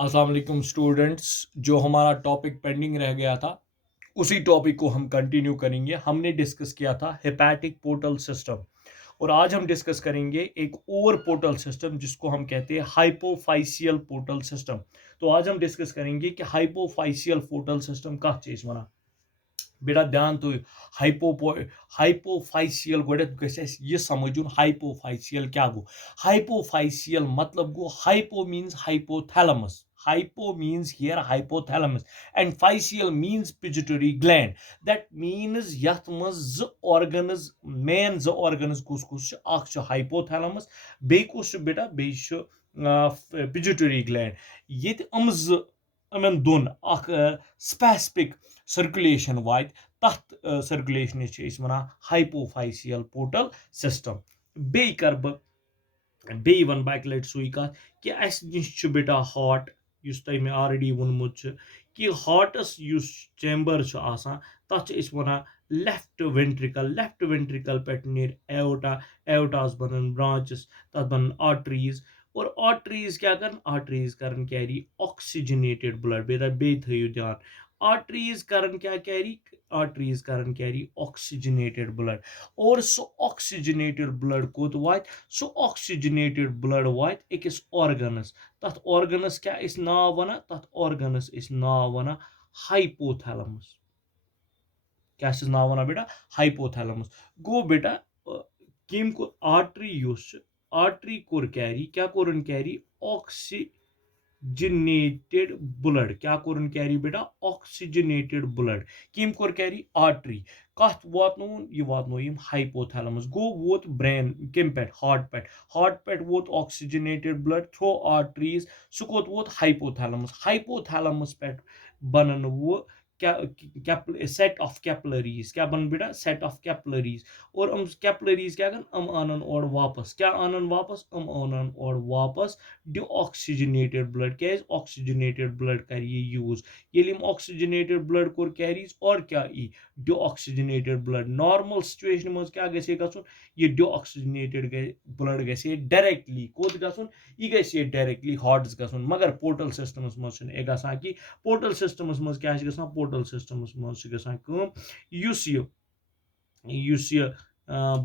अस्सलाम वालेकुम स्टूडेंट्स। जो हमारा टॉपिक पेंडिंग रह गया था उसी टॉपिक को हम कंटिन्यू करेंगे। हमने डिस्कस किया था हेपेटिक पोर्टल सिस्टम और आज हम डिस्कस करेंगे एक और पोर्टल सिस्टम जिसको हम कहते हैं हाइपोफाइसियल पोर्टल सिस्टम। तो आज हम डिस्कस करेंगे कि हाइपोफाइसियल पोर्टल सिस्टम का चीज वना बेटा ध्यान तो हाइपोफाइसियल गोडत गस ये समझुन हाइपोफाइसियल क्या गो। हाइपोफाइसियल मतलब गो hypo means hypothalamus. Hypo means here hypothalamus and physeal means pituitary gland. That means yath maz z organs main z organs kus akh hypothalamus bey kus beta bey pituitary gland yet अमन दोन specific circulation वात तथ circulation one हाइपोफाइसियल portal system. बे कर बे one बह लट सुई कत कि अस नश बेटा हार्ट युस तह मे ऑलरेडी वोनमुत कि हार्टस युस चैम्बर तथ वन लेफ्ट वेंट्रिकल पे नीर एओटा एओटास बनन ब्रांचस तथ बनन आर्टरीज और आर्टरीज क्या कर आर्टरीज कर कैरी ऑक्सीजनेटेड ब्लड बे थो ध्यान आर्टरीज कर क्या कैरी आर्टरीज कर कैरी ऑक्सीजनेटेड ब्लड और सो ऑक्सीजनेटेड ब्लड कोत वात सो ऑक्सीजनेटेड ब्लड वात अकिस ऑर्गनस तथ ऑर्गनस क्या इस नाव वना तथ ऑर्गनस इस नाव वना हाइपोथैलेमस। क्या नाव वना बेटा हाइपोथैलेमस गो बेटा किम को artery use artery core carry क्या कोरन कैरी ऑक्सीजनेटेड ब्लड क्या कोरन कैरी बेटा ऑक्सीजनेटेड ब्लड किम कोर कैरी आर्टरी कथ वातन यह वातनो यम हाइपोथैलेमस गो वोत ब्रेन किम पे हार्ट पे वोत ऑक्सीजनेटेड ब्लड थ्रो आर्टरीज सह कोत वोत हाइपोथैलेमस हाइपोथैलेमस पे बनन वो क्या सेट ऑफ कैपिलरीज क्या बन बेटा सेट ऑफ कैपिलरीज और कैपिलरीज क्या आनन और वापस क्या आनन वापस आनन और वापस डिऑक्सीजनेटेड ब्लड क्या ऑक्सीजनेटेड ब्लड कर ये यूज ये ऑक्सीजनेटेड ब्लड कोर कैरीज और क्या ई डिऑक्सीजनेटेड ब्लड नॉर्मल सिचुएशन मज क्या गसे गसुन ये डिऑक्सीजनेटेड ब्लड गसे डायरेक्टली कोत गसुन ये गसे डायरेक्टली हार्ट्स गसुन मगर पोर्टल सिस्टमस मज ए गसान कि पोर्टल सिस्टमस मज क्या गसान पोर्टल सिस्टमस मज गसान कम युस ये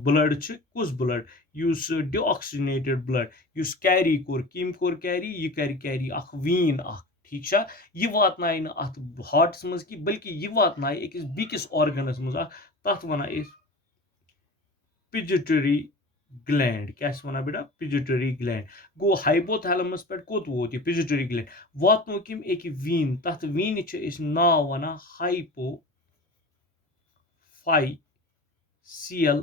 ब्लड कुस ब्लड युस डिऑक्सीजनेटेड ब्लड युस कैरी कोर किम कोर कैरी यह कर कैरी अख वीन अख ठीक छा यह वातनाय न अथ हार्टस मज की बल्कि यह वातनाय अकिस बिकिस ऑर्गनस मज तथ वना पिट्यूटरी ग्लैंड क्या वना बेटा पिट्यूटरी ग्लैंड गो हाइपोथैलेमस पे कोत वोत यह पिट्यूटरी ग्लैंड वातनो किम एक वीन तथ वीन नाव वना हाइपोफाइसियल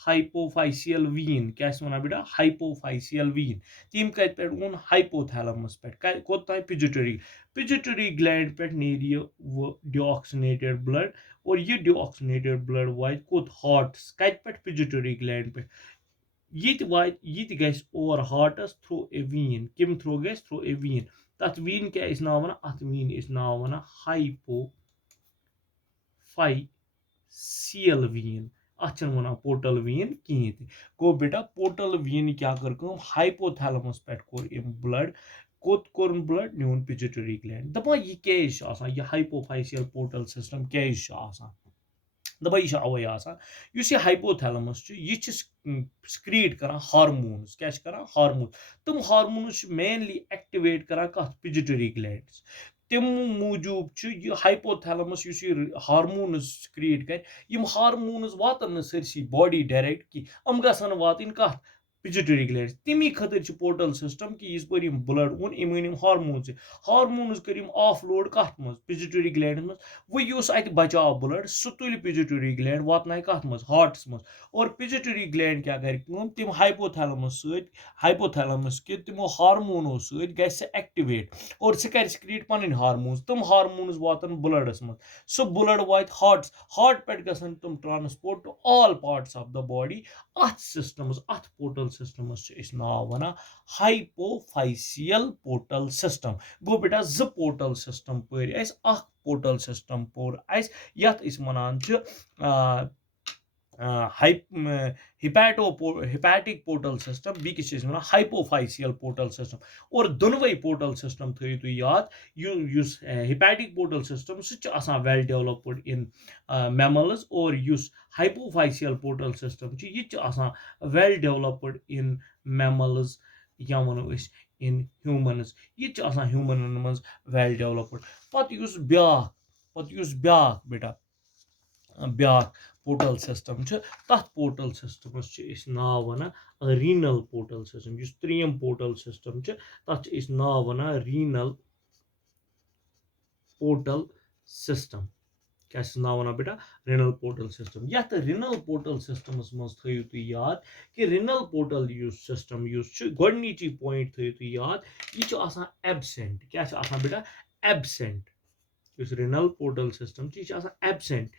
हाइपोफाइसियल वीन क्या वना बेटा हाइपोफाइसियल वीन तम कत पे ओन हाइपोथैलेमस पे कोत पिट्यूटरी ग्लैंड पे नीर वो डिऑक्सीनेटेड ब्लड और ये डिऑक्सीनेटेड ब्लड वात कोत हार्ट्स कत पे पिट्यूटरी ग्लैंड पे ये गस और हार्टस थ्रो ए वीन किम थ्रो गस थ्रो ए वीन तथ वीन क्या नाव वना अथ वीन नाव वना हाइपोफाइसियल वीन अथ वन पोर्टल वीन कहें गो बेटा पोर्टल वीन क्या कर हाइपोथैलेमस पे कोर ब्लड कोत कोर ब्लड न्यून पिट्यूटरी ग्लैंड दपा यह क्या यह हाइपोफाइसियल पोर्टल सिस्टम क्या दपा यह अवे इस हाइपोथैलेमस यह स्क्रीट कर हार्मोन्स क्या कर हार्मोन तम हार्मोन्स मेनली एक्टिवेट कर कत पिट्यूटरी ग्लैंड्स तम मूजूब यह हाइपोथैलेमस हार्मोन्स क्रिएट कर यम हार्मोन्स वातन सरसी बॉडी डायरेक्ट कि हम गसन वातन कत पिट्यूटरी ग्लैंड तमी खतर पोर्टल सिस्टम कि इस पर ब्लड ओन इम हार्मोन्स हार्मोन्स कर ऑफ लोड कत मज पिट्यूटरी ग्लैंड मज वो अत बचाव ब्लड सह तुल पिट्यूटरी ग्लैंड वातन कत मज हार्ट्स मज और पिट्यूटरी ग्लैंड क्या कर तम हाइपोथैलेमस कि तमो हार्मोनो सह एक्टिवेट और सह कर स्क्रीट पन हार्मोन्स तम हार्मोन्स वातन ब्लडस मज सह ब्लड वात हार्ट पे गसन तम transport to all parts of the body अथ सिस्टमस अथ पोर्टल सिस्टमस नाव वना हाइपोफाइसियल पोर्टल सिस्टम गो बेटा ज पोर्टल सिस्टम पर पोर्टल सिस्टम पोर यथ वनान hepatic portal system बीकिस छे वनान hypophyseal portal system और दोनों portal system थयु तु याद युस hepatic portal system सु छ आसान well developed in mammals और युस hypophyseal portal system छ ये छ आसान well developed in mammals या वनो अस in humans ये छ आसान human मज well developed पत युस ब्याक बेटा ब्याक पोर्टल सिस्टम तथ पोर्टल सिस्टमस नाव वन रीनल पोर्टल सिस्टम त्रीम पोर्टल सिस्टम तथ नाव वन रीनल पोर्टल सिस्टम क्या नाव वन बेटा रिनल पोर्टल सिस्टम यथ रिनल पोर्टल सिस्टमस मज थयु तु याद कि रिनल पोर्टल सिस्टम गोडनीची पॉइंट थयु तु याद यह आसान एब्सेंट क्या बेटा एब्सेंट रिनल पोर्टल सिस्टम यह एब्सेंट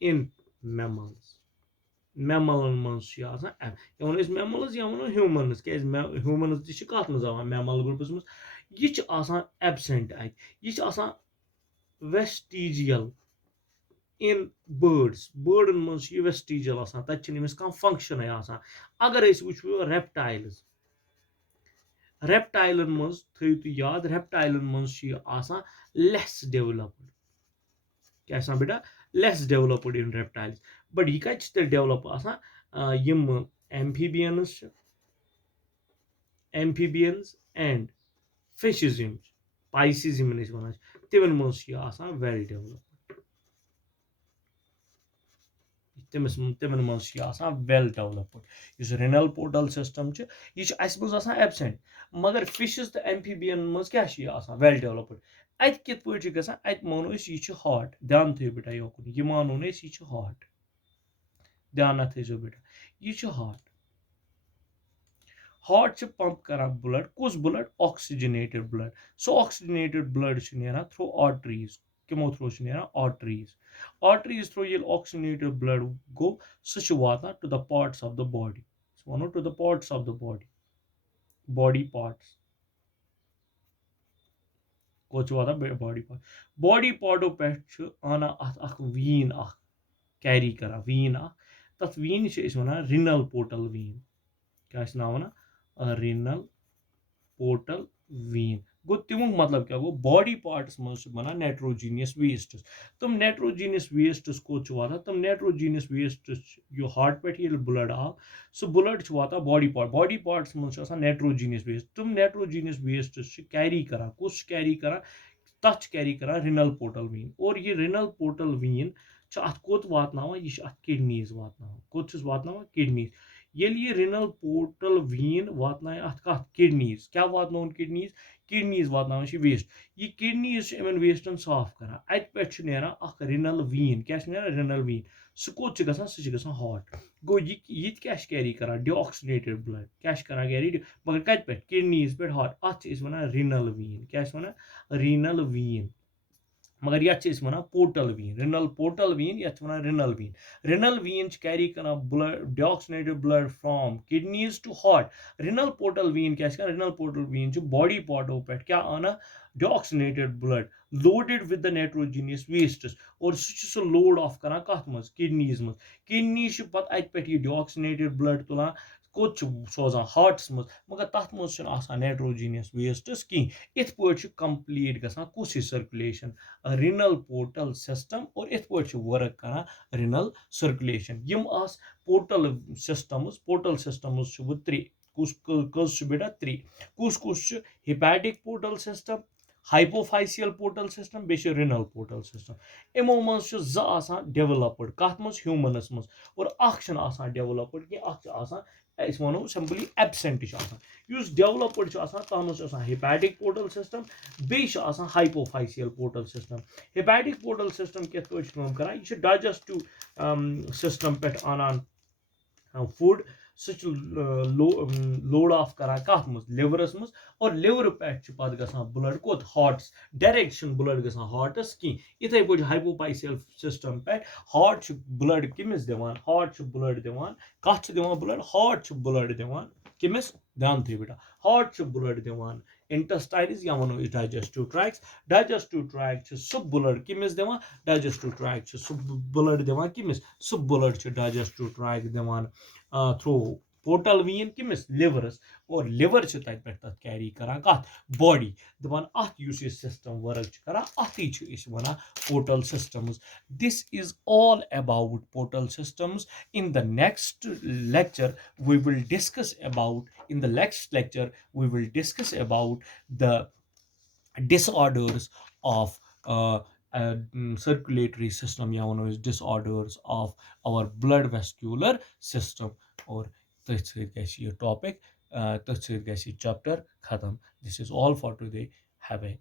in mammals mammal मज mammals या वनो humans क्या humans ति कत मज आवान mammal ग्रुपस मज यह absent अत यह vestigial in birden मज vestigial तत कह function अगर वो reptiles reptile मज थयु तु याद reptile मज less developed क्या बेटा less developed in reptiles but ये कत develop यम amphibians and fishes Pisces वन तिमन मज well developed तिमन मज well developed इस renal portal system यह अस मज absent मगर fishes तो amphibian मज क्या well developed अत कित पट गसान अत मानो यह हॉट ध्यान थो बेटा योकुन यह मानो यह हॉट ध्यान थो बेटा यह हॉट पंप कर ब्लड कुस blood oxygenated blood so oxygenated blood through arteries किमो थ्रू आर्टरीज थ्रू ये ऑक्सीजनेटेड ब्लड गो सह वाता to the parts of the body वनो to the parts of the body parts body पार्टो पे आना अख वीन कैरी करा वीन तथ वीन वन रिनल पोर्टल वीन क्या नाव वन रिनल पोर्टल वीन गो तमुक मतलब क्या गो बॉडी पार्ट्स मज बना नेट्रोजीनियस वेस्ट्स तम नेट्रोजीनियस वेस्ट्स कोत वाता तम नेट्रोजीनियस वेस्ट्स यो हार्ट पे ये ब्लड आव सो ब्लड वाता बॉडी पार्ट्स मज नेट्रोजीनियस वेस्ट तम नेट्रोजीनियस वेस्ट्स कैरी करा कुछ कैरी करा तथ कैरी करा रिनल पोर्टल वीन और ये रिनल पोर्टल वीन अत कोत वातनावा यह किडनीज वातनावा कोत वातनावा किडनीज ये रिनल पोर्टल वीन वातनाय अत कत किडनीज क्या वातन किडनीज वातनावा वेस्ट ये किडनीज इन वेस्टन साफ करा अत पे रिनल वीन क्या रिनल वीन सह कोत सह हॉट गो ये क्या कैरी करा डिऑक्सीनेटेड ब्लड क्या करा कैरी मगर कत पे किडनीज पे हॉट अत वन रिनल वीन क्या वन रिनल वीन मगर ये वन portal vein renal portal vein ये वन रिनल वीन कैरी कर blood deoxygenated blood from kidneys to heart renal portal vein क्या रिनल पोर्टल वीन बॉडी पार्टो पे क्या आना deoxygenated blood loaded with the nitrogenous wastes और सह लोड ऑफ कर कत मज किडनीज पत अत पे डिऑक्सीनेटेड ब्लड तुलान कोत सोजान हार्ट्स मज मगर तथ मज नाइट्रोजीनियस वेस्ट्स कहीं इत पे कंप्लीट गसान कुछ सर्कुलेशन रिनल पोर्टल सिस्टम और इत पे वर्क कर रिनल सर्कुलेशन यम आस पोर्टल सिस्टम्स त्रे कस बेटा त्रे कुस hepatic portal system hypophyseal portal system बे रिनल पोर्टल सिस्टम इमो मज डेवलप्ड कत मज ह्यूमनस मज और डेवलप्ड कि अस वनो सिंपली एब्सेंट डेवलप्ड तथ मज हिपैटिक पोर्टल सिस्टम बे hypophyseal portal system hepatic portal system कित पे कर यह डाइजेस्टिव सिस्टम पे आनान फूड सह लोड ऑफ करा कत मज लिवरस मज और लिवर पे पत गसान ब्लड कोत हार्ट्स डायरेक्शन ब्लड गसान हार्ट्स कहीं इथे पे हाइपोफाइसियल सिस्टम पे हार्ट ब्लड किमिस दिवान हार्ट ब्लड दिवान कत दिवान ब्लड हार्ट ब्लड दिवान किमिस ध्यान थी बेटा हार्ट ब्लड दिवान intestines या वनो digestive tracts. Digestive tract छ sub blood किमिस दिवान digestive tract छ sub blood दिवान किमिस sub blood छ digestive tract दिवान through portal vein किमिस liverस और liver छ तत पे तत carry करा कत body दपान अत युस ये system work छ करा अति छ इस वना portal systems. This is all about portal systems. In the next lecture we will discuss about in the next lecture we will discuss about the disorders of circulatory system या वनो is disorders of our blood vascular system और तथ सहित gas ये topic तथ सहित gas ये chapter खत्म. This is all for today. Have a